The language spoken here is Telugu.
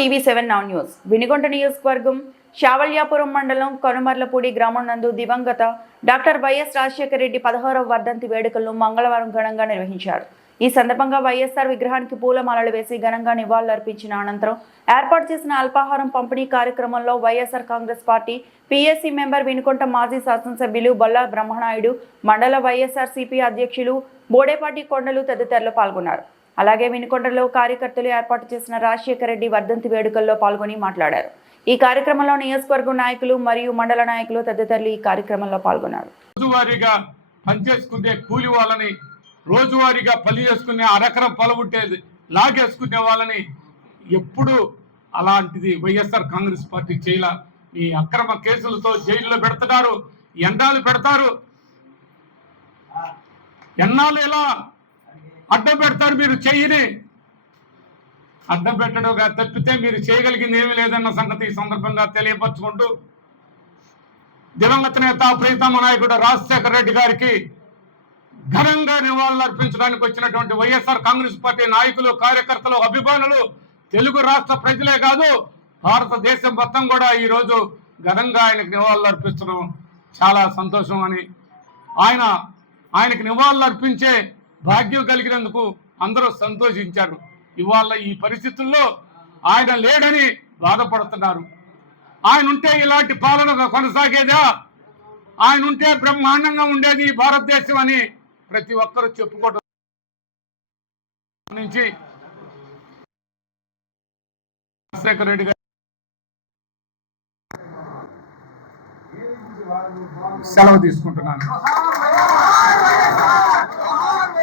TV7 Now News. వినుకొండ నియోజకవర్గం శావల్యాపురం మండలం కనుమర్లపూడి గ్రామం నందు దివంగత డాక్టర్ వైఎస్ రాజశేఖర రెడ్డి 16వ వర్ధంతి వేడుకలను మంగళవారం ఘనంగా నిర్వహించారు. ఈ సందర్భంగా వైఎస్ఆర్ విగ్రహానికి పూలమాలలు వేసి ఘనంగా నివాళులర్పించిన అనంతరం ఏర్పాటు చేసిన అల్పాహారం పంపిణీ కార్యక్రమంలో YSR Congress party PSC member Vinukonda మాజీ శాసనసభ్యులు బల్లా బ్రహ్మనాయుడు, మండల వైఎస్ఆర్సీపీ అధ్యక్షులు బోడేపాటి కొండలు తదితరులు పాల్గొన్నారు. అలాగే వినుకొండలో కార్యకర్తలు ఏర్పాటు చేసిన రాజశేఖర రెడ్డి వర్ధంతి వేడుకల్లో పాల్గొని మాట్లాడారు. ఈ కార్యక్రమంలో నియోజకవర్గ నాయకులు మరియు మండల నాయకులు తదితరులు ఈ కార్యక్రమంలో పాల్గొన్నారు. రోజువారీగా పనిచేసుకునే కూలి వాళ్ళని, రోజువారీగా పని చేసుకునే అరకరం పొలబుట్టేది లాగేసుకునే వాళ్ళని ఎప్పుడు అలాంటిది వైఎస్ఆర్ కాంగ్రెస్ పార్టీ చేయాల. ఈ అక్రమ కేసులతో జైల్లో పెడుతున్నారు, ఎండాలు పెడతారు, ఎన్నాళ్ళు ఎలా అడ్డం పెడతారు. మీరు చెయ్యని అడ్డం పెట్టడంగా తప్పితే మీరు చేయగలిగింది ఏమీ లేదన్న సంగతి ఈ సందర్భంగా తెలియపరచుకుంటూ, దివంగత నేత ప్రీతమ నాయకుడు రాజశేఖర రెడ్డి గారికి ఘనంగా నివాళులు అర్పించడానికి వచ్చినటువంటి వైఎస్ఆర్ కాంగ్రెస్ పార్టీ నాయకులు, కార్యకర్తలు, అభిమానులు, తెలుగు రాష్ట్ర ప్రజలే కాదు భారతదేశం మొత్తం కూడా ఈరోజు ఘనంగా ఆయనకు నివాళులు అర్పించడం చాలా సంతోషం అని, ఆయనకు నివాళులు అర్పించే భాగ్యం కలిగినందుకు అందరూ సంతోషించారు. ఇవాళ ఈ పరిస్థితుల్లో ఆయన లేడని బాధపడుతున్నారు. ఆయన ఉంటే ఇలాంటి పాలన కొనసాగేదా, ఆయన ఉంటే బ్రహ్మాండంగా ఉండేది భారతదేశం అని ప్రతి ఒక్కరూ చెప్పుకోవడం నుంచి రాజశేఖర రెడ్డి గారు సెలవు తీసుకుంటున్నాను.